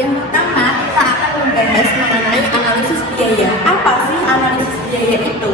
Yang pertama, kita akan membahas mengenai analisis biaya. Apa sih analisis biaya itu?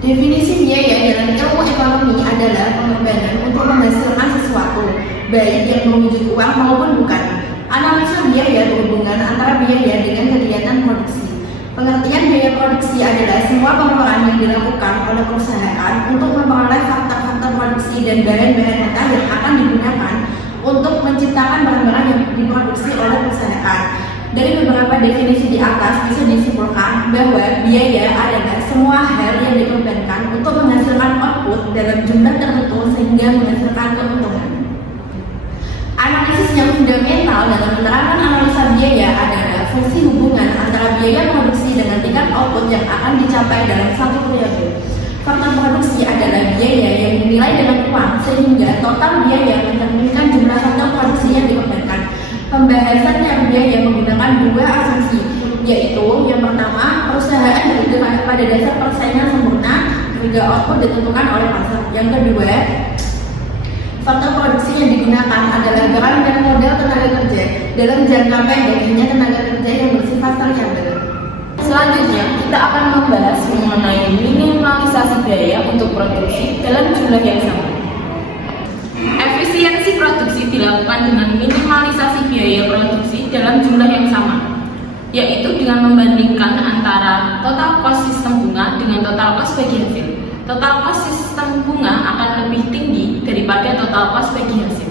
Definisi biaya dalam ilmu ekonomi adalah pengorbanan untuk menghasilkan sesuatu, baik yang mewujud uang maupun bukan. Analisa biaya berhubungan antara biaya dengan kegiatan produksi. Pengertian biaya produksi adalah semua pengeluaran yang dilakukan oleh perusahaan untuk memperoleh faktor-faktor produksi dan bahan-bahan mentah yang akan digunakan untuk menciptakan barang-barang yang diproduksi oleh perusahaan. Dari beberapa definisi di atas bisa disimpulkan bahwa biaya adalah semua hal yang dikorbankan untuk menghasilkan output dalam jumlah tertentu sehingga menghasilkan keuntungan. Analisis yang fundamental dalam menerangkan analisa biaya adalah fungsi hubungan antara biaya produksi dengan tingkat output yang akan dicapai dalam satu periode. Faktor produksi adalah biaya yang dinilai dengan uang sehingga total biaya mencerminkan jumlah faktor produksi yang dikorbankan. Pembahasan yang biaya menggunakan dua asumsi, yaitu yang pertama, perusahaan bergerak pada dasar persaingan sempurna, harga output ditentukan oleh pasar. Yang kedua, faktor produksi yang digunakan adalah peran dan modal tenaga kerja. Dalam jangka pendek, hanya tenaga kerja yang bersifat variabel. Selanjutnya, kita akan membahas mengenai minimalisasi biaya untuk produksi dalam jumlah yang sama. Efisiensi produksi dilakukan dengan minimalisasi biaya produksi dalam jumlah yang sama, yaitu dengan membandingkan antara total cost sistem bunga dengan total cost bagi hasil. Total cost sistem bunga akan lebih tinggi daripada total cost bagi hasil.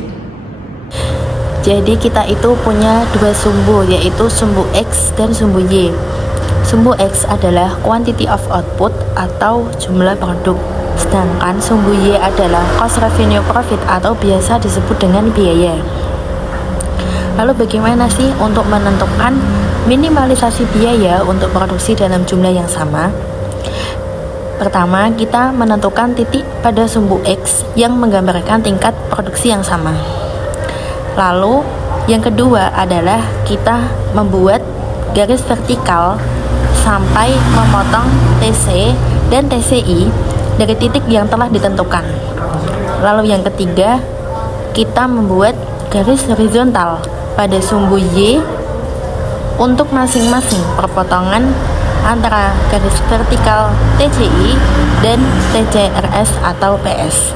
Jadi kita itu punya dua sumbu, yaitu sumbu X dan sumbu Y. Sumbu X adalah quantity of output atau jumlah produk, sedangkan sumbu Y adalah cost revenue profit atau biasa disebut dengan biaya. Lalu bagaimana sih untuk menentukan minimalisasi biaya untuk produksi dalam jumlah yang sama? Pertama, kita menentukan titik pada sumbu X yang menggambarkan tingkat produksi yang sama. Lalu, yang kedua adalah kita membuat garis vertikal sampai memotong TC dan TCI dari titik yang telah ditentukan. Lalu yang ketiga, kita membuat garis horizontal pada sumbu Y untuk masing-masing perpotongan antara garis vertikal TCI dan TCRS atau PS.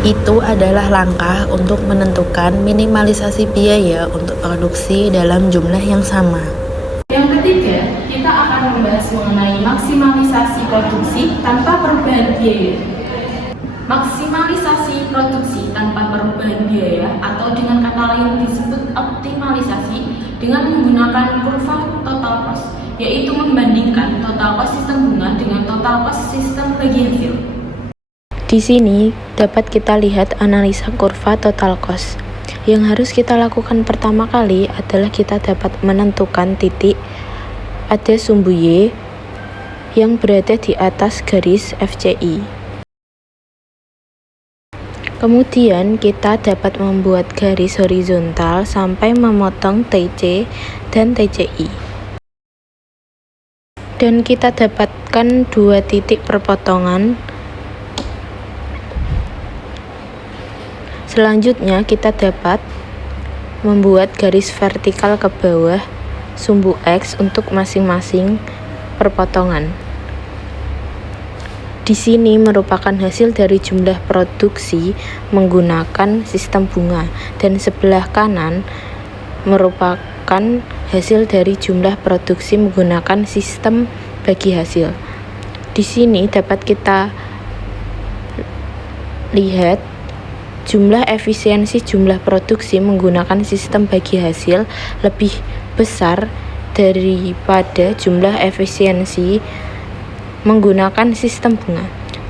Itu adalah langkah untuk menentukan minimalisasi biaya untuk produksi dalam jumlah yang sama. Yang ketiga, kita akan membahas mengenai maksimalisasi produksi tanpa perubahan biaya. Maksimalisasi produksi tanpa perubahan biaya atau dengan kata lain disebut optimalisasi dengan menggunakan kurva total cost, yaitu membandingkan total cost sistem bunga dengan total cost sistem bagi hasil. Di sini dapat kita lihat analisa kurva total cost. Yang harus kita lakukan pertama kali adalah kita dapat menentukan titik pada sumbu Y yang berada di atas garis FCI. Kemudian kita dapat membuat garis horizontal sampai memotong TC dan TCI. Dan kita dapatkan dua titik perpotongan. Selanjutnya kita dapat membuat garis vertikal ke bawah sumbu X untuk masing-masing perpotongan. Di sini merupakan hasil dari jumlah produksi menggunakan sistem bunga, dan sebelah kanan merupakan hasil dari jumlah produksi menggunakan sistem bagi hasil. Di sini dapat kita lihat jumlah efisiensi jumlah produksi menggunakan sistem bagi hasil lebih besar daripada jumlah efisiensi menggunakan sistem bunga.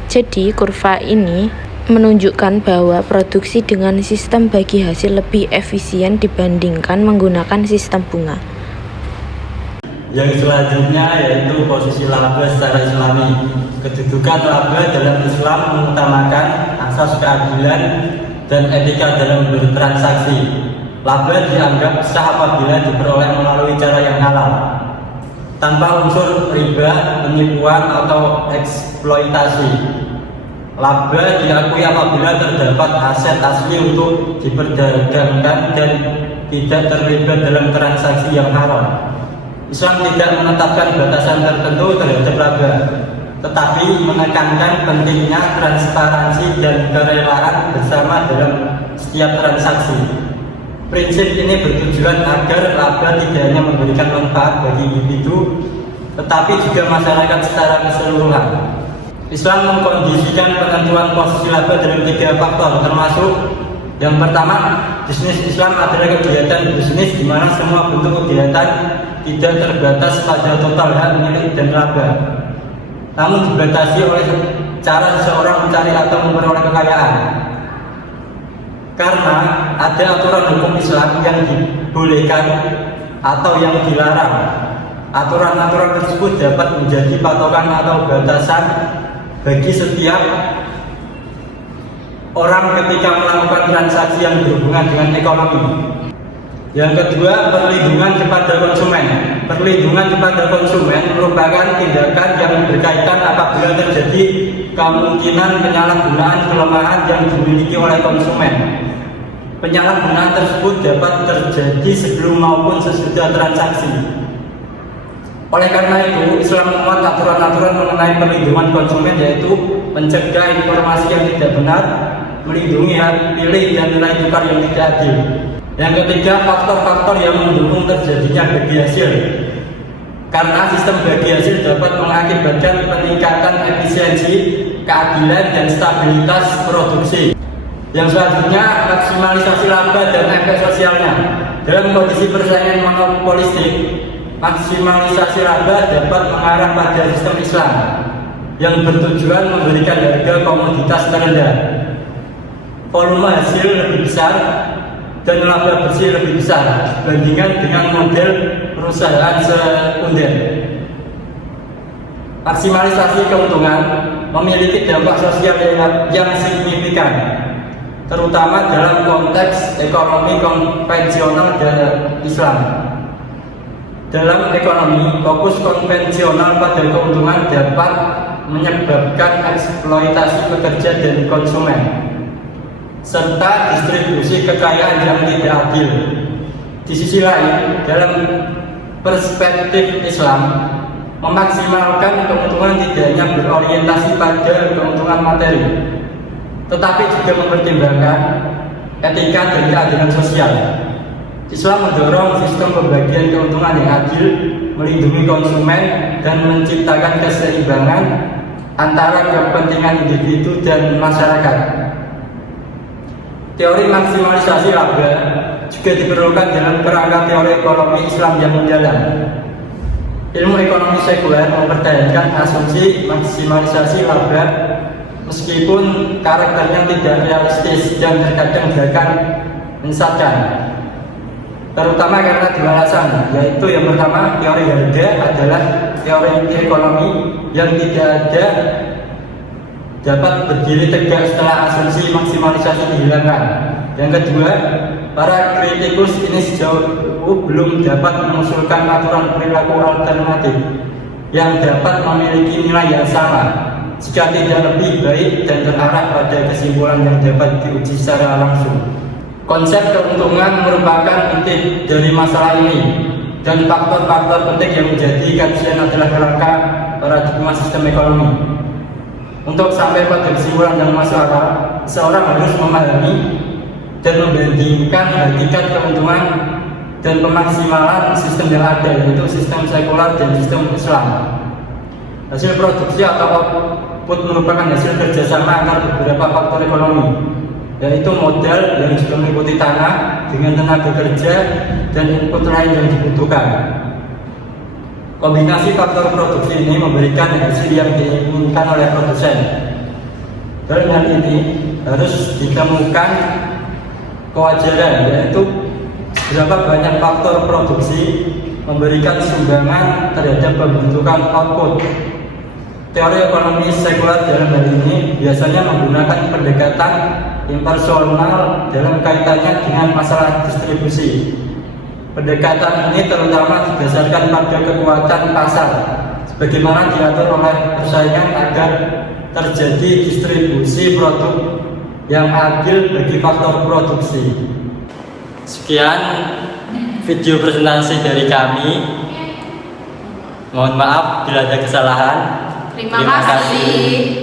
Jadi kurva ini menunjukkan bahwa produksi dengan sistem bagi hasil lebih efisien dibandingkan menggunakan sistem bunga. Yang selanjutnya yaitu posisi laba secara islami. Kedudukan laba dalam Islam mengutamakan asas keadilan dan etika dalam bertransaksi. Laba dianggap sah apabila diperoleh melalui cara yang halal, tanpa unsur riba, penipuan, atau eksploitasi. Laba diakui apabila terdapat aset asli untuk diperdagangkan dan tidak terlibat dalam transaksi yang haram. Islam tidak menetapkan batasan tertentu terhadap laba, tetapi menekankan pentingnya transparansi dan kerelaan bersama dalam setiap transaksi. Prinsip ini bertujuan agar laba tidak hanya memberikan manfaat bagi individu, tetapi juga masyarakat secara keseluruhan. Islam mengkondisikan penentuan posisi laba dalam 3 faktor, termasuk yang pertama, bisnis Islam adalah kegiatan bisnis di mana semua bentuk kegiatan tidak terbatas pada total hak milik dan laba, namun dibatasi oleh cara seseorang mencari atau memperoleh kekayaan. Karena ada aturan hukum Islam yang dibolehkan atau yang dilarang. Aturan-aturan tersebut dapat menjadi patokan atau batasan bagi setiap orang ketika melakukan transaksi yang berhubungan dengan ekonomi. Yang kedua, perlindungan kepada konsumen. Perlindungan kepada konsumen merupakan tindakan yang berkaitan apabila terjadi kemungkinan penyalahgunaan kelemahan yang dimiliki oleh konsumen. Penyalahgunaan tersebut dapat terjadi sebelum maupun sesudah transaksi. Oleh karena itu, Islam memuat aturan-aturan mengenai perlindungan konsumen, yaitu mencegah informasi yang tidak benar, melindungi hak pilih dan nilai tukar yang tidak adil. Yang ketiga, faktor-faktor yang mendukung terjadinya bagi hasil. Karena sistem bagi hasil dapat mengakibatkan peningkatan efisiensi, keadilan, dan stabilitas produksi. Yang selanjutnya, maksimalisasi laba dan efek sosialnya. Dalam kondisi persaingan monopolistik, maksimalisasi laba dapat mengarah pada sistem Islam yang bertujuan memberikan harga komoditas terendah, volume hasil lebih besar, dan laba bersih lebih besar dibandingkan dengan model perusahaan sekunder. Maksimalisasi keuntungan memiliki dampak sosial yang signifikan, terutama dalam konteks ekonomi konvensional dan Islam. Dalam ekonomi, fokus konvensional pada keuntungan dapat menyebabkan eksploitasi pekerja dan konsumen, serta distribusi kekayaan yang tidak adil. Di sisi lain, dalam perspektif Islam, memaksimalkan keuntungan tidak hanya berorientasi pada keuntungan materi, tetapi juga mempertimbangkan etika dan keadilan sosial. Islam mendorong sistem pembagian keuntungan yang adil, melindungi konsumen, dan menciptakan keseimbangan antara kepentingan individu dan masyarakat. Teori maksimalisasi laba juga diperlukan dalam kerangka teori ekonomi Islam yang mendalam. Ilmu ekonomi sekuler mempertahankan asumsi maksimalisasi laba meskipun karakternya tidak realistis dan terkadang bahkan menyesatkan. Terutama karena dua alasan, yaitu yang pertama, teori harga adalah teori ekonomi yang tidak ada dapat berdiri tegak setelah asumsi maksimalisasi dihilangkan. Yang kedua, para kritikus ini sejauh belum dapat mengusulkan aturan perilaku alternatif yang dapat memiliki nilai yang sama, jika tidak lebih baik dan terarah pada kesimpulan yang dapat diuji secara langsung. Konsep keuntungan merupakan inti dari masalah ini, dan faktor-faktor penting yang menjadi kajian adalah kerangka paradigma sistem ekonomi. Untuk sampai pada kesimpulan yang masuk akal, seorang harus memahami dan membandingkan hakikat keuntungan dan pemaksimalan sistem yang ada, yaitu sistem sekular dan sistem Islam. Hasil produksi atau output merupakan hasil kerjasama antara beberapa faktor ekonomi, yaitu modal yang juga meliputi tanah dengan tenaga kerja dan input lain yang dibutuhkan. Kombinasi faktor produksi ini memberikan hasil yang diinginkan oleh produsen. Dalam hal ini harus ditemukan kewajaran, yaitu berapa banyak faktor produksi memberikan sumbangan terhadap pembentukan output. Teori ekonomi sekuler dalam hal ini biasanya menggunakan pendekatan impersonal dalam kaitannya dengan masalah distribusi. Pendekatan ini terutama didasarkan pada kekuatan pasar bagaimana diatur oleh persaingan agar terjadi distribusi produk yang adil bagi faktor produksi. Sekian video presentasi dari kami. Mohon maaf bila ada kesalahan. Terima kasih.